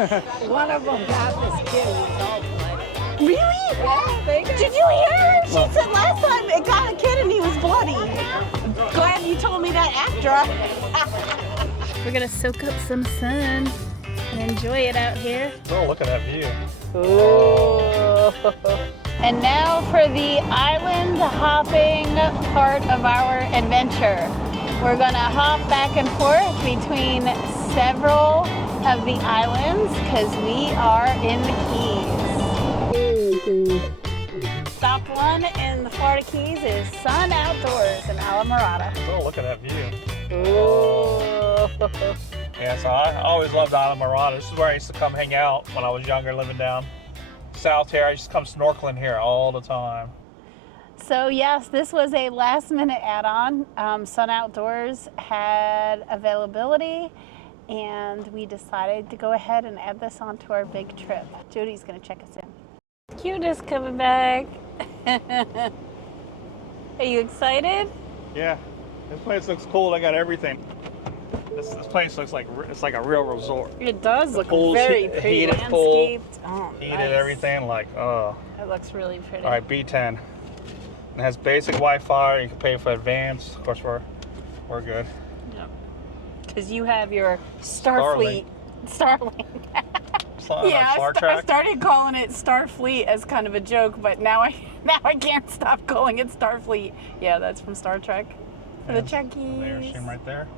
One of them got this kid who was all bloody. Really? Yeah, Did you hear her? She said last time it got a kid and he was bloody. Glad you told me that after. We're gonna soak up some sun and enjoy it out here. Oh, look at that view. Ooh. And now for the island hopping part of our adventure. We're gonna hop back and forth between several of the islands because we are in the Keys. Stop one in the Florida Keys is Sun Outdoors in Islamorada. Oh, look at that view. Ooh. Yeah, so I always loved Islamorada. This is where I used to come hang out when I was younger, living down south here. I used to come snorkeling here all the time. So yes, this was a last minute add-on. Sun Outdoors had availability and we decided to go ahead and add this onto our big trip. Jody's gonna check us in. Cute is coming back. Are you excited? Yeah, this place looks cool. They got everything. This place looks like it's like a real resort. It does look Pool's very pretty, heated pool, landscaped. Oh, heated nice. everything like, oh. It looks really pretty. All right, B10. It has basic Wi-Fi. You can pay for advanced. Of course, we're good. Because you have your Starfleet. Starlink. Yeah, I started calling it Starfleet as kind of a joke, but now I can't stop calling it Starfleet. Yeah, that's from Star Trek. For the Trekkies. Airstream right there.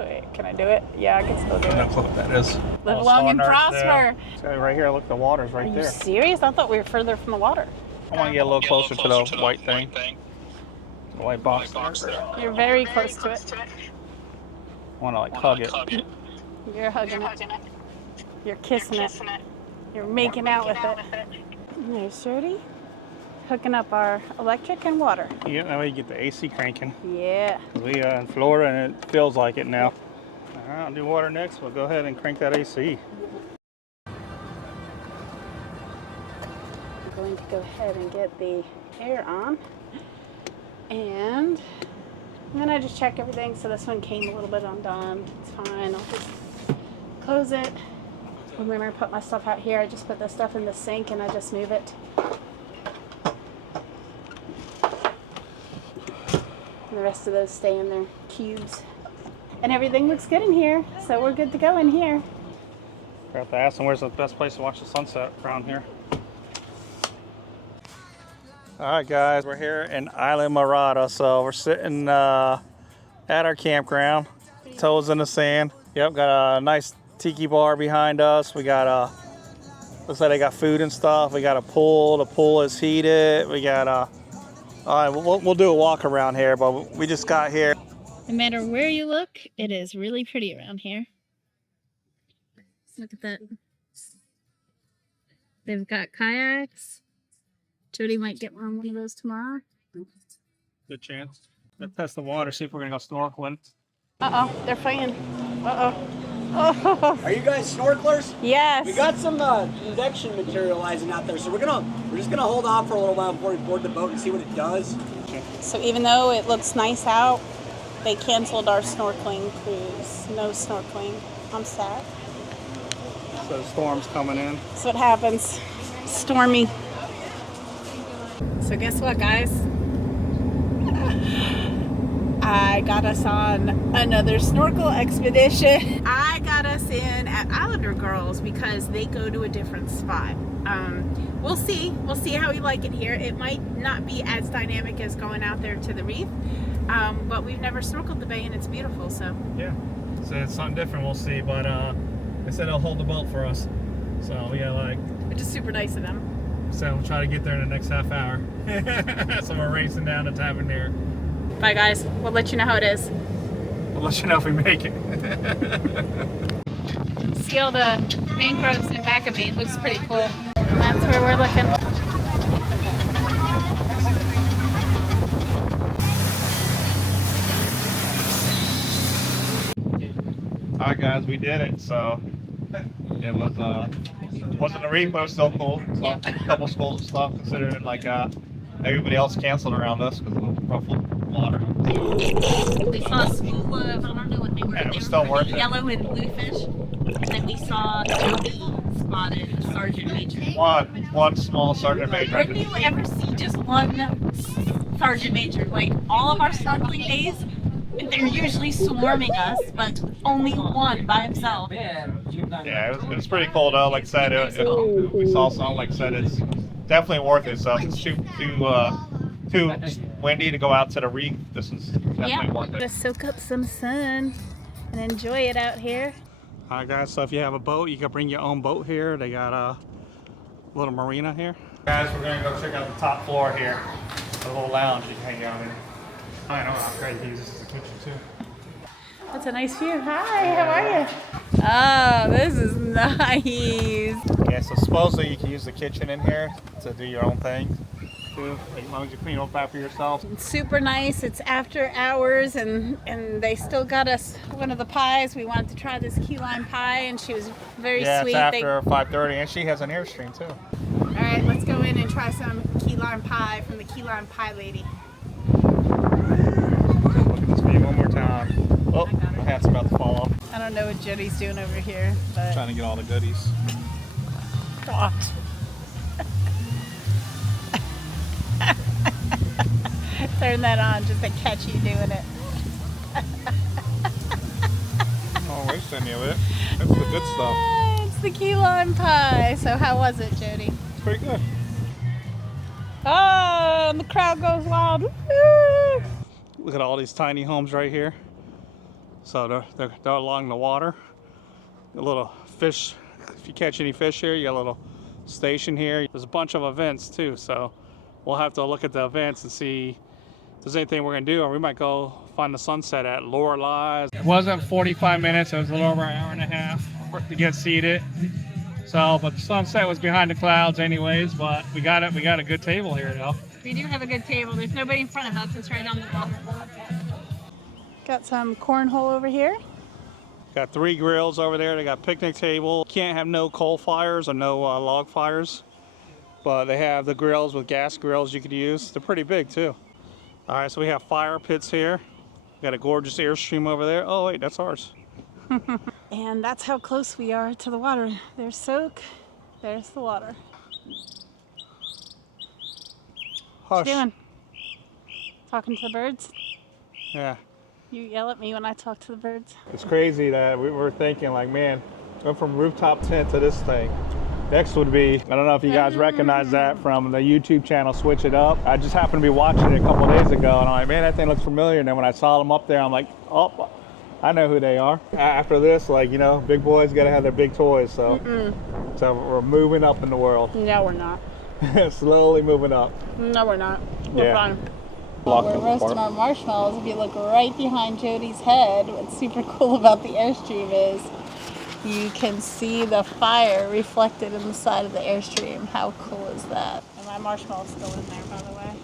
Wait, can I do it? Yeah, I can still do I it. don't know what that is. Live long and prosper. See, right here, look, the water's right Are there. you serious? I thought we were further from the water. I want to get a little closer to the white thing. The white box. You're very close to it. I want to like hug it. You're hugging it. You're kissing it. You're making out with it. There's Jody. Hooking up our electric and water. Yeah, that way you get the AC cranking. Yeah. We are in Florida and it feels like it now. All right, I'll do water next. We'll go ahead and crank that AC. I'm going to go ahead and get the air on. And I'm gonna just check everything. So this one came a little bit undone. It's fine. I'll just close it. Remember, I put my stuff out here. I just put the stuff in the sink and I just move it. And the rest of those stay in their cubes. And everything looks good in here, so we're good to go in here. I have to ask them where's the best place to watch the sunset around here. All right, guys, we're here in Islamorada, so we're sitting at our campground, toes in the sand. Yep, got a nice tiki bar behind us. We got looks like they got food and stuff. We got a pool. The pool is heated. We got all right, we'll do a walk around here, but we just got here. No matter where you look, it is really pretty around here. Look at that. They've got kayaks. Jody might get on one of those tomorrow. Good chance. Let's test the water, see if we're gonna go snorkeling. Uh-oh, they're fighting. Uh-oh. Oh. Are you guys snorkelers? Yes. We got some convection materializing out there, so we're just gonna hold off for a little while before we board the boat and see what it does. So even though it looks nice out, they canceled our snorkeling cruise. No snorkeling. I'm sad. So the storm's coming in. That's what happens. Stormy. So guess what, guys? I got us on another snorkel expedition. I got us in at Islander Girls because they go to a different spot. We'll see how we like it here. It might not be as dynamic as going out there to the reef, but we've never snorkeled the bay and it's beautiful. So yeah, so it's something different. We'll see, but they said they'll hold the boat for us, so we got which is super nice of them. So we'll try to get there in the next half hour. So we're racing down to Tavern there. Bye guys, we'll let you know how it is. We'll let you know if we make it. See all the mangroves in back of me, it looks pretty cool. That's where we're looking. Alright guys, we did it. So it was wasn't a reef, but it was still cool. So Yep. a couple schools of stuff, considering like everybody else canceled around us because of the rough water. We saw a school of, I don't know what they were. And it They was were still worth pretty it. yellow and blue fish. And then we saw Robbie spotted a sergeant major. One small sergeant major. When do you ever see just one sergeant major? Like all of our snorkeling days, they're usually swarming us, but only one by himself. Yeah, it was pretty cool though. Like I said, if we saw something, like I said, it's definitely worth it. So if it's too windy to go out to the reef, this is definitely worth it. To soak up some sun and enjoy it out here. Alright guys, so if you have a boat, you can bring your own boat here. They got a little marina here. Guys, we're gonna go check out the top floor here. A little lounge you can hang out in. I know how great to use this as a kitchen too. That's a nice view. Hi, how are you? Oh, this is nice. Yeah, so supposedly you can use the kitchen in here to do your own thing too. As long as you clean up after yourself. It's super nice. It's after hours and they still got us one of the pies. We wanted to try this key lime pie and she was very sweet. Yeah, it's after 5:30 and she has an Airstream too. All right, let's go in and try some key lime pie from the key lime pie lady. Look at this view one more time. Oh, my hat's about to fall off. I don't know what Jody's doing over here, but Trying to get all the goodies. God. Turn that on just to catch you doing it. Oh, waste any of it. That's the good stuff. It's the key lime pie. So how was it, Jody? It's pretty good. Oh, and the crowd goes wild. Woo! Look at all these tiny homes right here. So they're along the water. A little fish. If you catch any fish here, you got a little station here. There's a bunch of events too, so we'll have to look at the events and see if there's anything we're gonna do, or we might go find the sunset at Lorelei. It wasn't 45 minutes, it was a little over an hour and a half to get seated. So, but the sunset was behind the clouds anyways, but we got a good table here though. We do have a good table. There's nobody in front of us. It's right on the water. Got some cornhole over here. Got 3 grills over there. They got picnic table. Can't have no coal fires or no log fires, but they have the grills with gas grills you could use. They're pretty big too. All right, so we have fire pits here. Got a gorgeous Airstream over there. Oh wait, that's ours. And that's how close we are to the water. There's Soak, there's the water. Hush. What you doing? Talking to the birds? Yeah. You yell at me when I talk to the birds. It's crazy that we were thinking like, man, went from rooftop tent to this thing. Next would be, I don't know if you guys recognize that from the YouTube channel, Switch It Up. I just happened to be watching it a couple days ago and I'm like, man, that thing looks familiar. And then when I saw them up there, I'm like, oh, I know who they are. After this, like, you know, big boys gotta have their big toys. So, so we're moving up in the world. No, we're not. Slowly moving up. No, we're not. We're fine. Locked We're in the roasting park. our marshmallows. If you look right behind Jody's head, what's super cool about the Airstream is you can see the fire reflected in the side of the Airstream. How cool is that? And my marshmallow's still in there, by the way.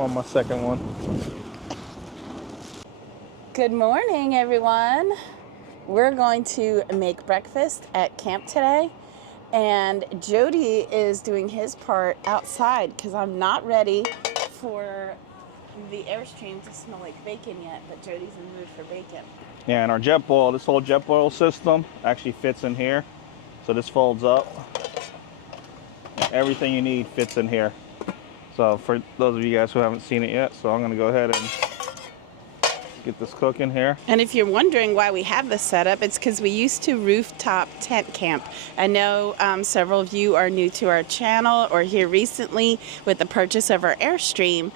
On my second one. Good morning, everyone. We're going to make breakfast at camp today. And Jody is doing his part outside because I'm not ready for the Airstream to smell like bacon yet, but Jody's in the mood for bacon. Yeah, and our jet boil, this whole jet boil system actually fits in here. So this folds up. Everything you need fits in here. So for those of you guys who haven't seen it yet, so I'm gonna go ahead and get this cooking here. And if you're wondering why we have this set up, it's because we used to rooftop tent camp. I know several of you are new to our channel or here recently with the purchase of our Airstream,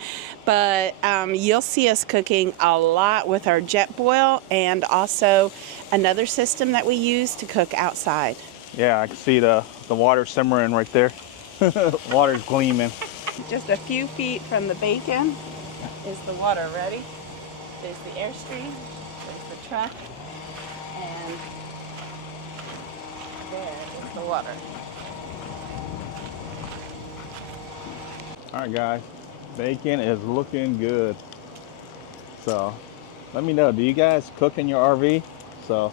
but you'll see us cooking a lot with our jet boil and also another system that we use to cook outside. Yeah, I can see the water simmering right there. Water's gleaming. Just a few feet from the bacon is the water. Ready? There's the Airstream, there's the truck, and there is the water. All right, guys, bacon is looking good. So let me know, do you guys cook in your RV? So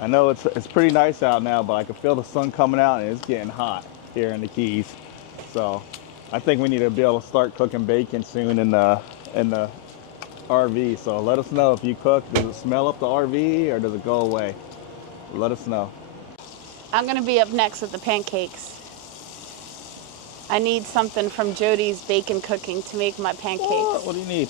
I know it's pretty nice out now, but I can feel the sun coming out and it's getting hot here in the Keys. So I think we need to be able to start cooking bacon soon in the in the RV. So let us know if you cook. Does it smell up the RV or does it go away? Let us know. I'm gonna be up next with the pancakes. I need something from Jody's bacon cooking to make my pancakes. What do you need?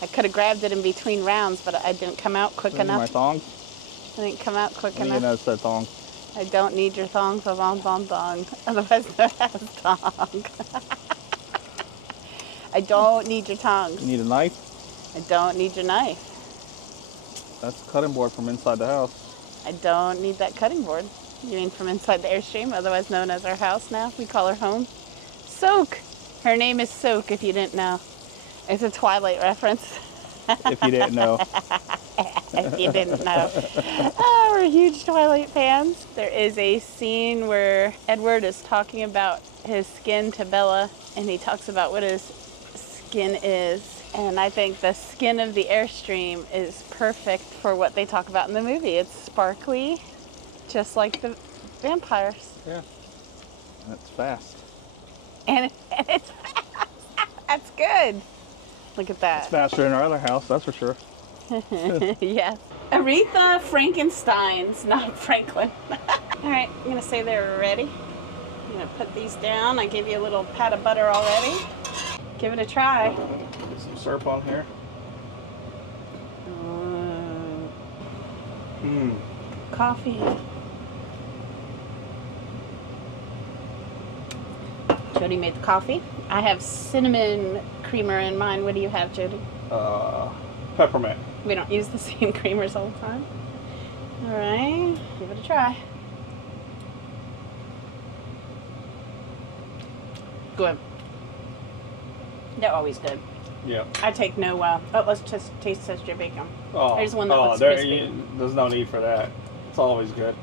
I could have grabbed it in between rounds, but I didn't come out quick enough. My thongs? I didn't come out quick You enough. know, said thongs. I don't need your thongs, thong, thong, thong. Otherwise, no has thong. I don't need your tongs. You need a knife? I don't need your knife. That's a cutting board from inside the house. I don't need that cutting board. You mean from inside the Airstream, otherwise known as our house now? We call her home. Soak! Her name is Soak, if you didn't know. It's a Twilight reference. If you didn't know. If you didn't know. Oh, we're huge Twilight fans. There is a scene where Edward is talking about his skin to Bella, and he talks about what his skin is. And I think the skin of the Airstream is perfect for what they talk about in the movie. It's sparkly, just like the vampires. Yeah. That's fast. And it's fast. That's good. Look at that. It's faster than our other house, that's for sure. Yes. Aretha Frankenstein's, not Franklin. All right, I'm gonna say they're ready. I'm gonna put these down. I gave you a little pat of butter already. Give it a try. Get some syrup on here. Coffee. Jody made the coffee. I have cinnamon creamer in mine. What do you have, Jody? Peppermint. We don't use the same creamers all the time. All right, give it a try. Good. They're always good. Yeah. I take no, let's just taste test your bacon. Oh, There's one that looks crispy. There's no need for that. It's always good.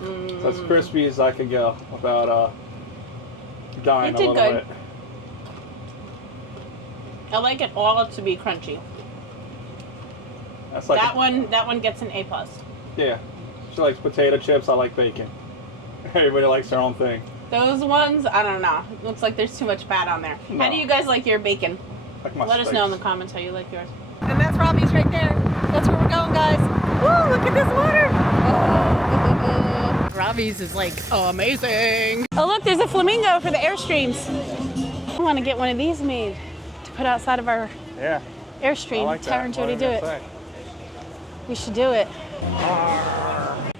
So as crispy as I could go without dying a little bit. I like it all to be crunchy. That's like that one gets an A+. Yeah. She likes potato chips, I like bacon. Everybody likes their own thing. Those ones, I don't know. Looks like there's too much fat on there. No. How do you guys like your bacon? Like my Let us steaks. know in the comments how you like yours. And that's Robbie's right there. That's where we're going, guys. Woo, look at this water. Oh. Robbie's is like amazing. Oh look, there's a flamingo for the Airstreams. I want to get one of these made to put outside of our Yeah. Airstream. I like Tara that. and What Jody are do you it. gonna say? We should do it.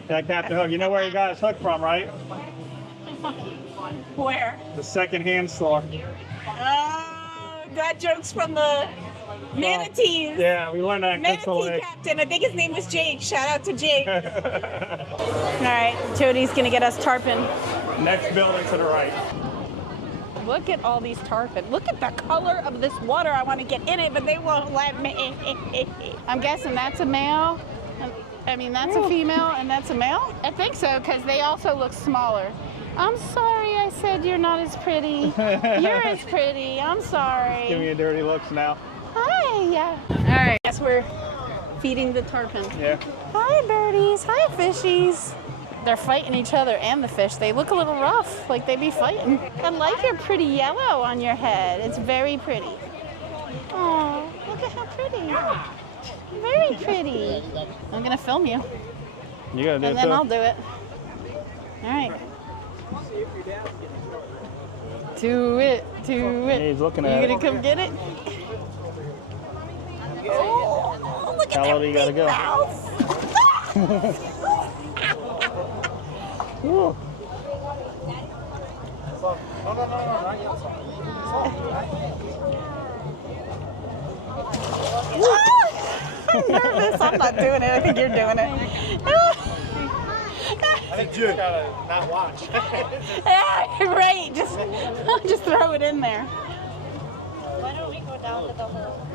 Yeah, Captain Hook, you know where you got his hook from, right? Where? The second-hand store. That joke's from the manatees. Yeah, we learned that in Crystal Manatee Lake. captain. I think his name was Jake. Shout out to Jake. All right, Jody's gonna get us tarpon. Next building to the right. Look at all these tarpon. Look at the color of this water. I want to get in it, but they won't let me. I'm guessing that's a male. I mean, that's a female and that's a male? I think so, because they also look smaller. I'm sorry I said you're not as pretty. You're as pretty. I'm sorry. Give me a dirty looks now. Hi, yeah. All right, guess we're feeding the tarpon. Yeah. Hi, birdies. Hi, fishies. They're fighting each other and the fish. They look a little rough, like they be fighting. I like your pretty yellow on your head. It's very pretty. Oh, look at how pretty. Very pretty. I'm gonna film you, You gotta do and it then too. I'll do it. All right. Do it, do it. He's looking You at gonna it. come get it? Oh, look at How that low do you gotta big go? mouth. Woo. I'm nervous. I'm not doing it. I think you're doing it. I think you gotta not watch. Yeah, right. Just throw it in there. Why don't we go down to the hole?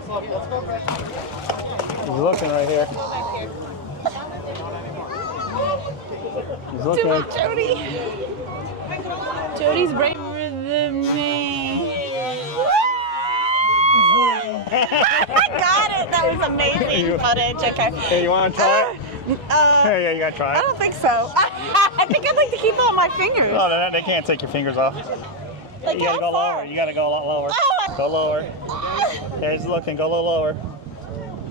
He's looking right here. He's looking. Do it, Jody. Jody's braver than me. I got it. That was amazing footage. Okay. Hey, you wanna try it? Hey, yeah, you gotta try I it. don't think so. I think I'd like to keep all my fingers. Oh, they can't take your fingers off. Like You gotta how go far? lower. You gotta go a lot lower. Oh, Go lower. Yeah, he's looking. Go a little lower.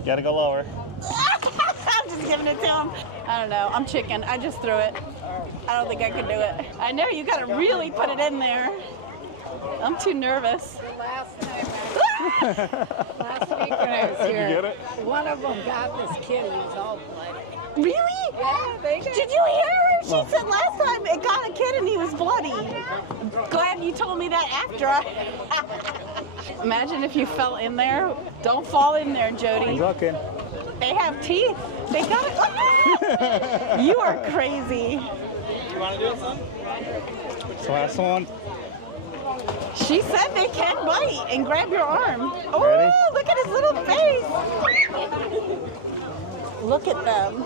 Gotta go lower. I'm just giving it to him. I don't know. I'm chicken. I just threw it. I don't think I could do it. I know you gotta really put it in there. I'm too nervous. Last week when I was here, Did you get it? one of them got this kid who was all bloody. Really? Yeah, they Did you hear her? She said last time it got a kid and he was bloody. Glad you told me that after I... Imagine if you fell in there. Don't fall in there, Jody. He's looking. They have teeth. They got it. You are crazy. You want to do it, son? It's the last one. She said they can bite and grab your arm. Oh, Ready? look at his little face. Look at them.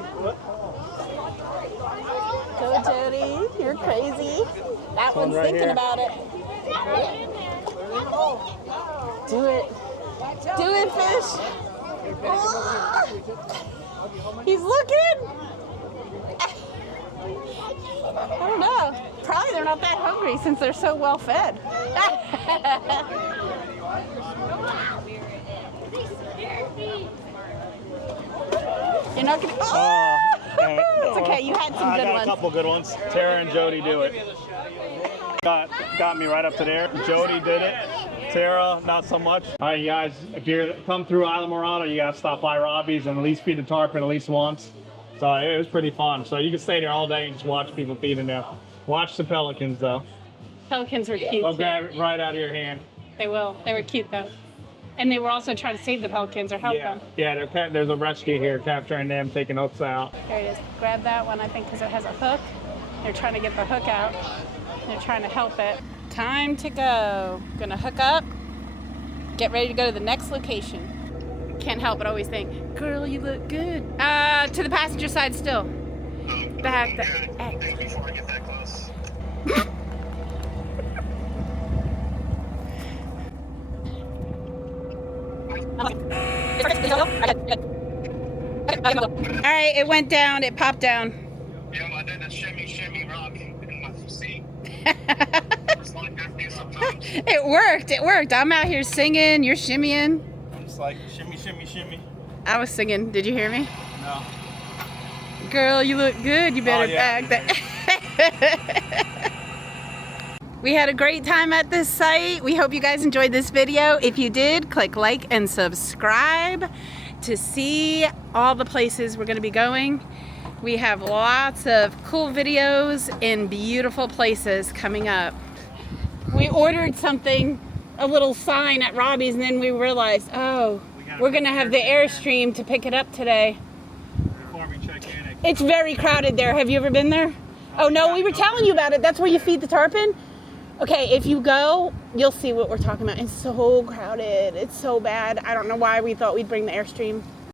Go, Jody. You're crazy. That one's right thinking here. about it. Do it. Do it, fish. Oh. He's looking. I don't know. Probably they're not that hungry since they're so well fed. You're not gonna. Oh! It's okay. You had some I good got ones. a couple good ones. Tara and Jody do it. Got me right up to there. Jody did it. Tara, not so much. All right, you guys, if you come through Islamorada, you gotta stop by Robbie's and at least feed the tarpon at least once. So it was pretty fun. So you can stay there all day and just watch people feeding them. Watch the pelicans though. Pelicans were cute. They'll grab it right out of your hand. They will. They were cute though. And they were also trying to save the pelicans or help them. Yeah, there's a rescue here capturing them, taking hooks out. There it is. Grab that one, I think, because it has a hook. They're trying to get the hook out. They're trying to help it. Time to go. Gonna hook up. Get ready to go to the next location. Can't help but always think, girl, you look good. To the passenger side still. Back the. Before I get that close. All right, it went down. It popped down. Yeah, I did the shimmy rock in my seat. It's like that thing sometimes. It worked. It worked. I'm out here singing. You're shimmying. Just like shimmy, shimmy, shimmy. I was singing. Did you hear me? No. Girl, you look good. You better back that. We had a great time at this site. We hope you guys enjoyed this video. If you did, click like and subscribe to see all the places we're going to be going. We have lots of cool videos in beautiful places coming up. We ordered something, a little sign at Robbie's, and then we realized, oh, we're going to have the Airstream to pick it up today. Before we check in, It's very crowded there. Have you ever been there? Oh no, we were telling you about it. That's where you feed the tarpon? Okay, if you go, you'll see what we're talking about. It's so crowded. It's so bad. I don't know why we thought we'd bring the Airstream.